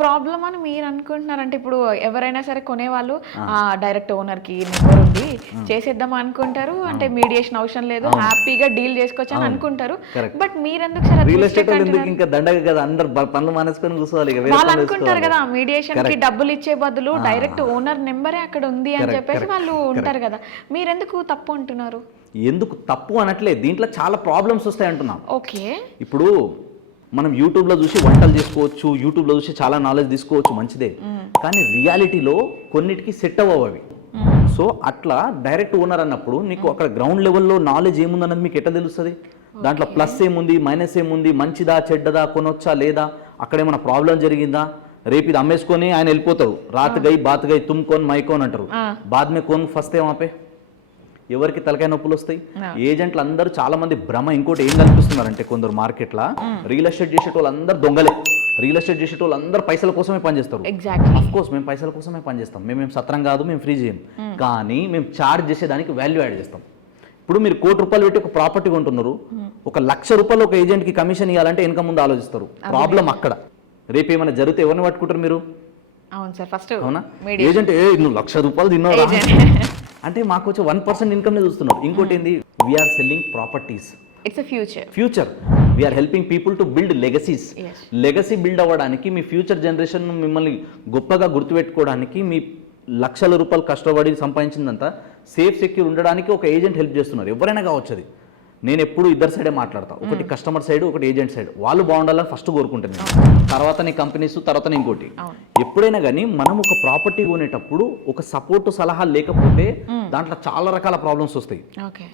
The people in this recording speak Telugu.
ప్రాబ్లం అని మీరు అనుకుంటున్నారంటే ఇప్పుడు ఎవరైనా సరే కొనేవాళ్ళు డైరెక్ట్ ఓనర్ కి నెంబర్ ఉంది చేసేద్దాం అనుకుంటారు, అంటే మీడియేషన్ అవసరం లేదు, హ్యాపీగా డీల్ చేసుకోవచ్చు అని అనుకుంటారు. బట్ మీరెందుకు సార్ రియల్ ఎస్టేట్ ఎందుకు ఇంకా దండగ కదా, అందరు పనులు మానేసుకొని కూర్చోవాలి. వాళ్ళు అనుకుంటారు కదా మీడియేషన్ కి డబ్బులు ఇచ్చే బదులు డైరెక్ట్ ఓనర్ నెంబరే అక్కడ ఉంది అని చెప్పేసి వాళ్ళు ఉంటారు కదా, మీరెందుకు తప్పు అంటున్నారు? ఎందుకు తప్పు అనట్లే, దీంట్లో చాలా ప్రాబ్లమ్స్ వస్తాయి అంటున్నాం. ఓకే, ఇప్పుడు మనం యూట్యూబ్లో చూసి వంటలు చేసుకోవచ్చు, యూట్యూబ్లో చూసి చాలా నాలెడ్జ్ తీసుకోవచ్చు, మంచిదే. కానీ రియాలిటీలో కొన్నిటికి సెట్ అవ్వవు అవి. సో అట్లా డైరెక్ట్ ఓనర్ అన్నప్పుడు నీకు అక్కడ గ్రౌండ్ లెవెల్లో నాలెడ్జ్ ఏముందన్నది మీకు ఎట్లా తెలుస్తుంది? దాంట్లో ప్లస్ ఏముంది, మైనస్ ఏముంది, మంచిదా చెడ్డదా, కొనొచ్చా లేదా, అక్కడ ఏమైనా ప్రాబ్లం జరిగిందా, రేపు ఇది అమ్మేసుకొని ఆయన వెళ్ళిపోతారు. రాత్ గై bath guy Tum cone my cone అంటారు. బాద్ మే కోన్ ఫస్తే వాపే ఎవరికి తలకాయ నొప్పులు వస్తాయి. ఏజెంట్లు అందరూ చాలా మంది భ్రమ ఇంకోటి ఏం కల్పిస్తున్నారంటే, కొందరు మార్కెట్లో రియల్ ఎస్టేట్ చేసేటోళ్ళు అందరూ దొంగలే. రియల్ ఎస్టేట్ చేసేటోళ్ళు అందరూ పైసల కోసమే పనిచేస్తారు. అఫ్ కోర్స్ మేము పైసల కోసమే పనిచేస్తాం, మేము సత్రం కాదు, మేము ఫ్రీ చేయం. కానీ మేము ఛార్జ్ చేసేదానికి వాల్యూ యాడ్ చేస్తాం. ఇప్పుడు మీరు ₹1,00,00,000 పెట్టి ఒక ప్రాపర్టీ కొంటున్నారు, ₹1,00,000 ఒక ఏజెంట్కి కమిషన్ ఇవ్వాలంటే వెనక ముందు ఆలోచిస్తారు. ప్రాబ్లం అక్కడ. రేపు ఏమైనా జరిగితే ఎవరిని పట్టుకుంటారు మీరు? అవును సార్, ఫస్ట్ అవునా ఏజెంట్, నువ్వు ₹1,00,000 తిన్నావు అంటే మాకు వచ్చి 1% ఇన్కమ్ చూస్తున్నారు. ఇంకోటి ఏంది, we're selling properties. It's future we're helping people to build legacies. Legacy build అవ్వడానికి, మీ ఫ్యూచర్ జనరేషన్ మిమ్మల్ని గొప్పగా గుర్తుపెట్టుకోవడానికి, మీ ₹1,00,000 కష్టపడి సంపాదించిందంతా సేఫ్ సెక్యూర్ ఉండడానికి ఒక ఏజెంట్ హెల్ప్ చేస్తున్నారు. ఎవరైనా కావచ్చు అది. నేను ఎప్పుడు ఇద్దరు సైడే మాట్లాడతా, ఒకటి కస్టమర్ సైడ్, ఒకటి ఏజెంట్ సైడ్. వాళ్ళు బాగుండాలని ఫస్ట్ కోరుకుంటాను, తర్వాత నీ కంపెనీస్, తర్వాత ఇంకోటి. ఎప్పుడైనా కానీ మనం ఒక ప్రాపర్టీ కొనేటప్పుడు ఒక సపోర్ట్ సలహా లేకపోతే దాంట్లో చాలా రకాల ప్రాబ్లమ్స్ వస్తాయి.